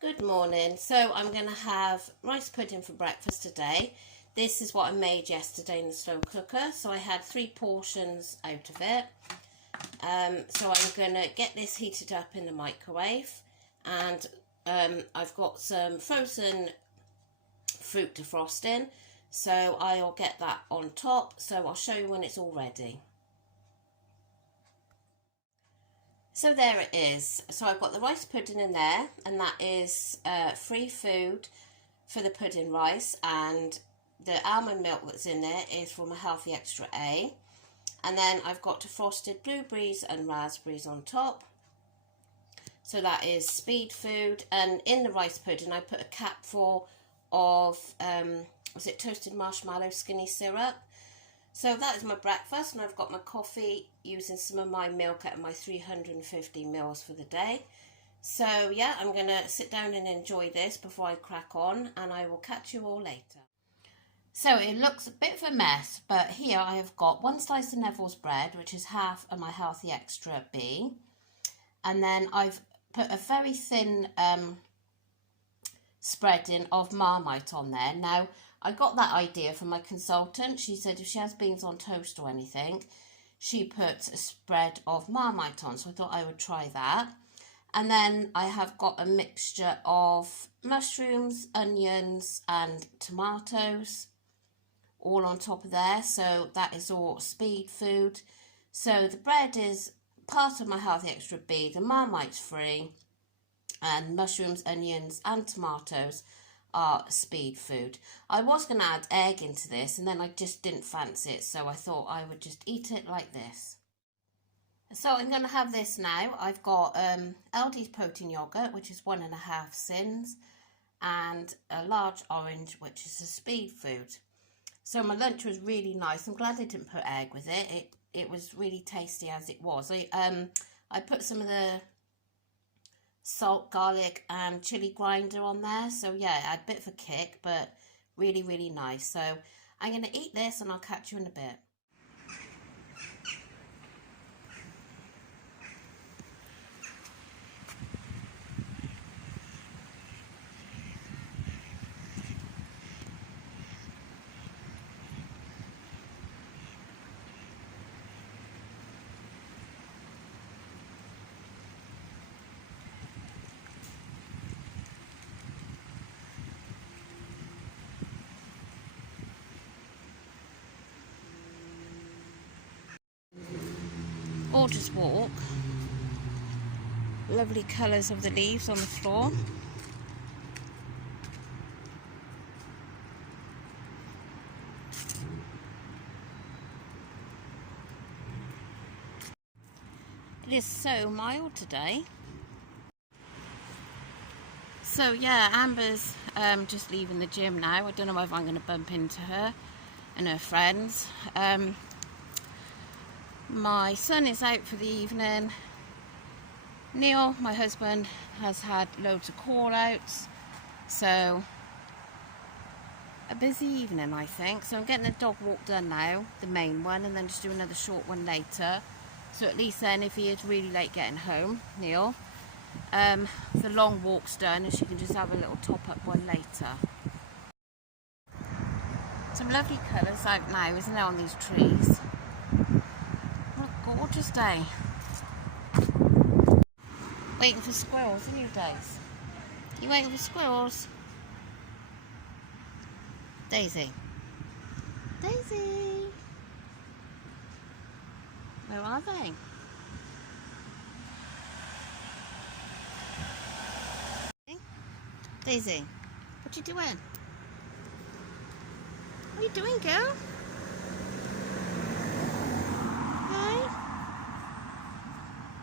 Good morning. So I'm going to have rice pudding for breakfast today. This is what I made yesterday in the slow cooker. So I had 3 portions out of it. So I'm going to get this heated up in the microwave. And I've got some frozen fruit to frost in. So I'll get that on top. So I'll show you when it's all ready. So there it is. So I've got the rice pudding in there, and that is free food for the pudding rice, and the almond milk that's in there is from a Healthy Extra A. And then I've got frosted blueberries and raspberries on top. So that is speed food. And in the rice pudding I put a capful of was it toasted marshmallow skinny syrup. So that is my breakfast, and I've got my coffee using some of my milk out of my 350 mils for the day. So yeah, I'm going to sit down and enjoy this before I crack on, and I will catch you all later. So it looks a bit of a mess, but here I have got 1 slice of Neville's bread, which is half of my Healthy Extra B. And then I've put a very thin spreading of Marmite on there. Now, I got that idea from my consultant. She said if she has beans on toast or anything, she puts a spread of Marmite on. So I thought I would try that. And then I have got a mixture of mushrooms, onions and tomatoes all on top of there. So that is all speed food. So the bread is part of my Healthy Extra B. The Marmite's free. And mushrooms, onions and tomatoes are speed food. I was going to add egg into this, and then I just didn't fancy it, so I thought I would just eat it like this. So I'm going to have this now. I've got Aldi's protein yogurt, which is 1.5 sins, and a large orange, which is a speed food. So my lunch was really nice. I'm glad I didn't put egg with it. It was really tasty as it was. I put some of the salt, garlic and chili grinder on there, so yeah, it had a bit of a kick, but really, really nice. So I'm going to eat this and I'll catch you in a bit. Gorgeous walk. Lovely colours of the leaves on the floor. It is so mild today. So yeah, Amber's just leaving the gym now. I don't know if I'm going to bump into her and her friends. My son is out for the evening. Neil, my husband, has had loads of call outs, so a busy evening I think. So I'm getting the dog walk done now, the main one, and then just do another short one later, so at least then if he is really late getting home, Neil, the long walk's done and she can just have a little top up one later. Some lovely colours out now, isn't there, on these trees? Gorgeous day. Waiting for squirrels, aren't you, Daisy? You waiting for squirrels? Daisy. Daisy. Where are they? Daisy, what you doing? What are you doing, girl?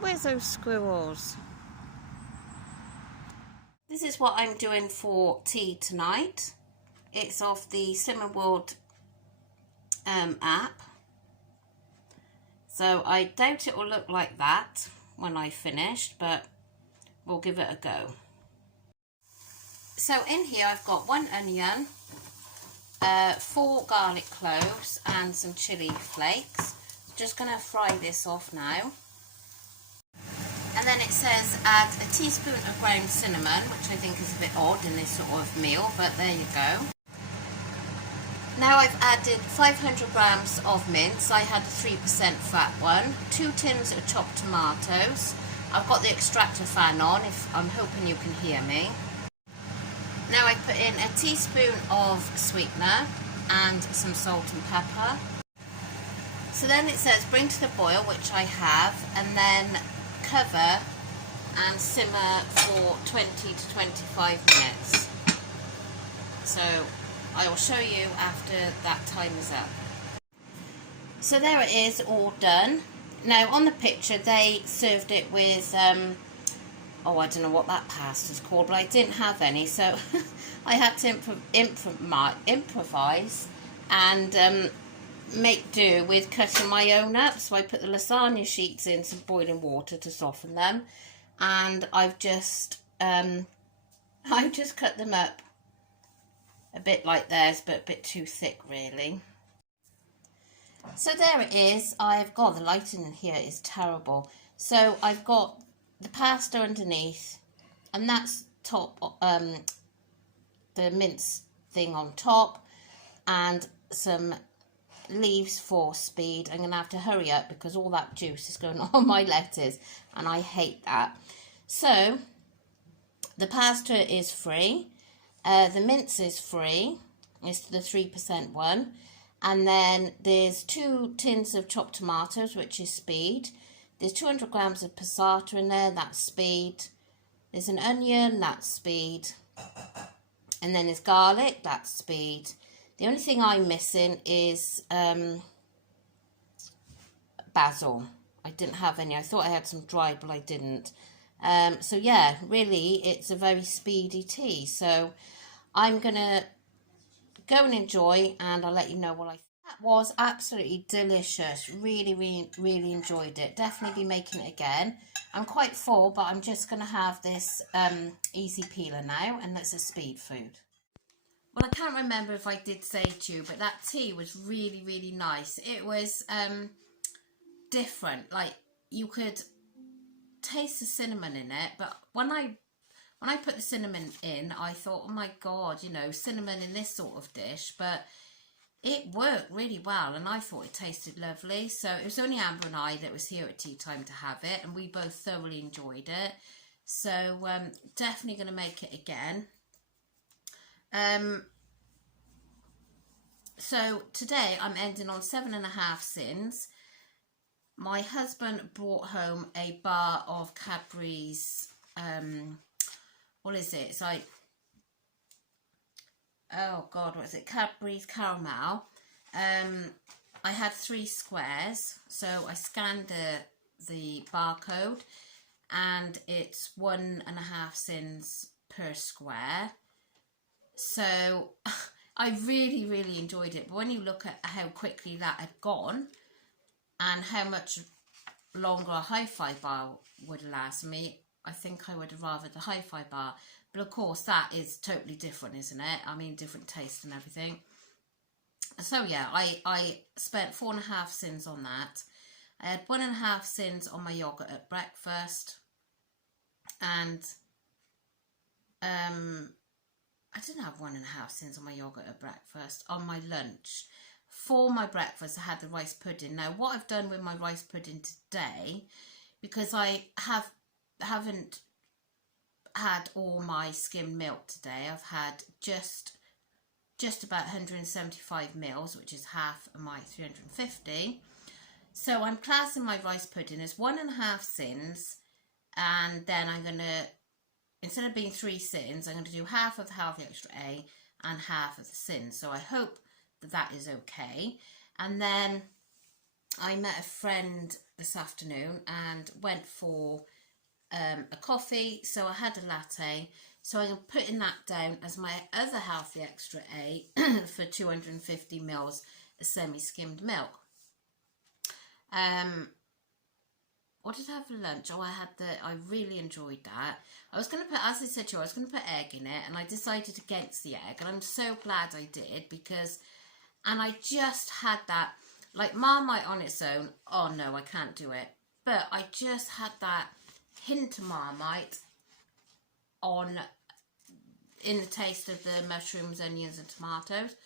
Where's those squirrels? This is what I'm doing for tea tonight. It's off the Slimming World app. So I doubt it will look like that when I finished, but we'll give it a go. So in here I've got 1 onion, 4 garlic cloves and some chili flakes. Just going to fry this off now. And then it says add a teaspoon of ground cinnamon, which I think is a bit odd in this sort of meal, but there you go. Now I've added 500 grams of mince. I had a 3% fat one, 2 tins of chopped tomatoes. I've got the extractor fan on, if I'm hoping you can hear me. Now I put in a teaspoon of sweetener and some salt and pepper. So then it says bring to the boil, which I have, and then cover and simmer for 20 to 25 minutes. So I will show you after that time is up. So there it is, all done. Now on the picture they served it with oh, I don't know what that pasta's called, but I didn't have any, so I had to improvise and make do with cutting my own up. So I put the lasagna sheets in some boiling water to soften them, and I've just cut them up a bit like theirs, but a bit too thick really. So there it is. I've got, the lighting in here is terrible. So I've got the pasta underneath, and that's top, the mince thing on top, and some leaves for speed. I'm going to have to hurry up because all that juice is going on my lettuce, and I hate that. So the pasta is free, the mince is free, it's the 3% one, and then there's 2 tins of chopped tomatoes, which is speed. There's 200 grams of passata in there, that's speed. There's an onion, that's speed. And then there's garlic, that's speed. The only thing I'm missing is basil. I didn't have any. I thought I had some dried, but I didn't. So yeah, really, it's a very speedy tea. So I'm going to go and enjoy, and I'll let you know what I think. That was absolutely delicious. Really, really, really enjoyed it. Definitely be making it again. I'm quite full, but I'm just going to have this easy peeler now, and that's a speed food. Well, I can't remember if I did say to you, but that tea was really, really nice. It was different. Like, you could taste the cinnamon in it, but when I put the cinnamon in, I thought, oh my God, you know, cinnamon in this sort of dish, but it worked really well, and I thought it tasted lovely. So it was only Amber and I that was here at tea time to have it, and we both thoroughly enjoyed it. So definitely going to make it again. So today I'm ending on 7.5 sins. My husband brought home a bar of Cadbury's, what is it? It's like, oh God, what is it? Cadbury's Caramel. I had 3 squares, so I scanned the barcode, and it's 1.5 sins per square. So I really, really enjoyed it. But when you look at how quickly that had gone, and how much longer a hi-fi bar would last me, I think I would have rathered the hi-fi bar. But of course, that is totally different, isn't it? I mean, different taste and everything. So yeah, I spent 4.5 sins on that. I had 1.5 sins on my yoghurt at breakfast. And I didn't have 1.5 sins on my yoghurt at breakfast. On my lunch, for my breakfast, I had the rice pudding. Now, what I've done with my rice pudding today, because I haven't had all my skimmed milk today, I've had just about 175 mils, which is half of my 350. So I'm classing my rice pudding as 1.5 sins, and then I'm going to, instead of being 3 sins, I'm going to do half of the healthy extra A and half of the sins. So I hope that is okay. And then I met a friend this afternoon and went for a coffee, so I had a latte. So I'm putting that down as my other healthy extra A for 250 mils of semi-skimmed milk. What did I have for lunch? Oh, I really enjoyed that. I was going to put, as I said to you, I was going to put egg in it, and I decided against the egg, and I'm so glad I did, because, and I just had that, like Marmite on its own, oh no, I can't do it, but I just had that hint of Marmite in the taste of the mushrooms, onions and tomatoes.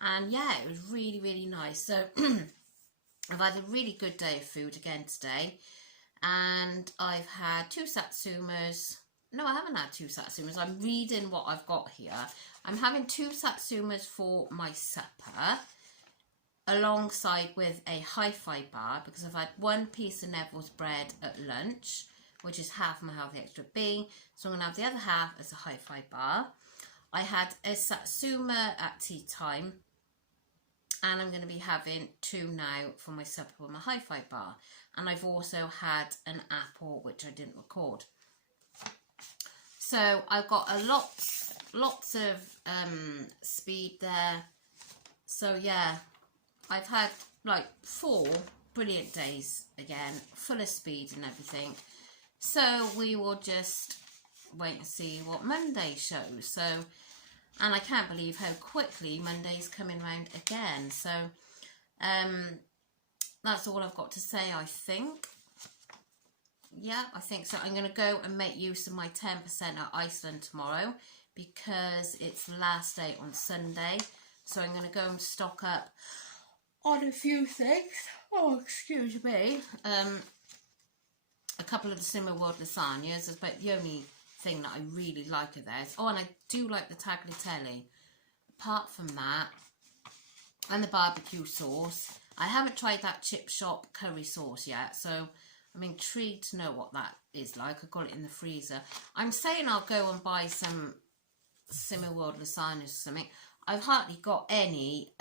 And yeah, it was really, really nice. So I've had a really good day of food again today. And I've had 2 satsumas. No, I haven't had 2 satsumas. I'm reading what I've got here. I'm having 2 satsumas for my supper, alongside with a hi-fi bar, because I've had 1 piece of Neville's bread at lunch, which is half my healthy extra B. So I'm going to have the other half as a hi-fi bar. I had a satsuma at tea time, and I'm going to be having 2 now for my supper with my hi-fi bar. And I've also had an apple, which I didn't record. So I've got a lots of speed there. So yeah, I've had like 4 brilliant days again, full of speed and everything. So we will just wait and see what Monday shows. So, and I can't believe how quickly Monday's coming round again. So that's all I've got to say, I think. Yeah, I think so. I'm going to go and make use of my 10% at Iceland tomorrow, because it's the last day on Sunday. So I'm going to go and stock up on a few things. Oh, excuse me. A couple of the Simmer World lasagnas is about the only thing that I really like of theirs. Oh, and I do like the tagliatelle. Apart from that, and the barbecue sauce, I haven't tried that chip shop curry sauce yet, so I'm intrigued to know what that is like. I've got it in the freezer. I'm saying I'll go and buy some Simmer World lasagnas or something. I've hardly got any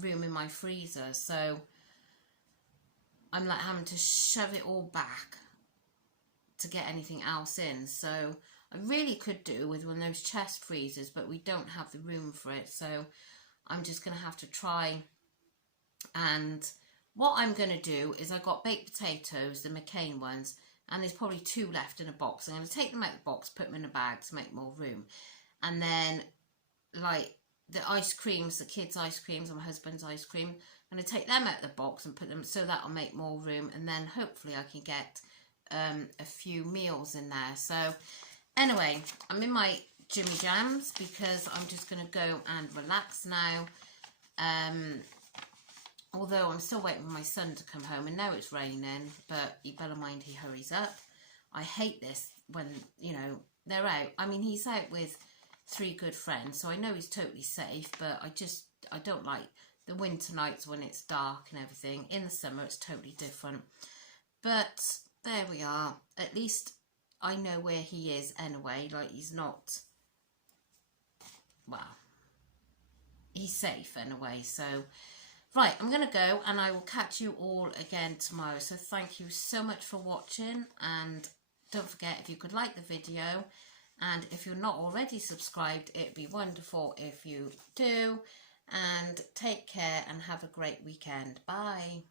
room in my freezer, so I'm like having to shove it all back to get anything else in. So I really could do with one of those chest freezers, but we don't have the room for it, so I'm just going to have to try. And what I'm going to do is I got baked potatoes, the McCain ones, and there's probably 2 left in a box. I'm going to take them out of the box, put them in a bag to make more room. And then, like, the ice creams, the kids' ice creams and my husband's ice cream, I'm going to take them out of the box and put them, so that'll make more room. And then hopefully I can get a few meals in there. So anyway, I'm in my Jimmy Jams because I'm just going to go and relax now. Although I'm still waiting for my son to come home, and now it's raining, but you better mind he hurries up. I hate this when, you know, they're out. I mean, he's out with 3 good friends, so I know he's totally safe, but I don't like the winter nights when it's dark and everything. In the summer, it's totally different. But there we are. At least I know where he is anyway. Like, he's not, well, he's safe anyway, so... Right, I'm going to go, and I will catch you all again tomorrow. So thank you so much for watching, and don't forget, if you could like the video, and if you're not already subscribed, it'd be wonderful if you do. And take care and have a great weekend. Bye.